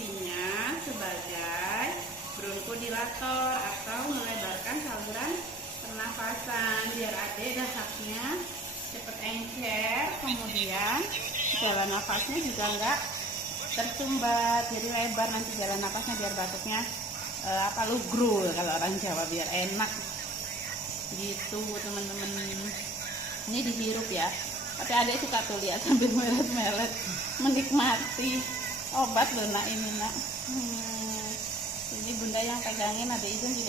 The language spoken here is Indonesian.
fungsinya sebagai bronkodilator atau melebarkan saluran pernafasan biar adik dahaknya cepet encer, kemudian jalan nafasnya juga enggak tersumbat, jadi lebar nanti jalan nafasnya biar batuknya lugrul kalau orang Jawa, biar enak gitu teman-teman. Ini dihirup ya, tapi adik suka tuh lihat sambil melet-melet menikmati obat loh nak ini nak. Ini bunda yang pegangin, adik izin juga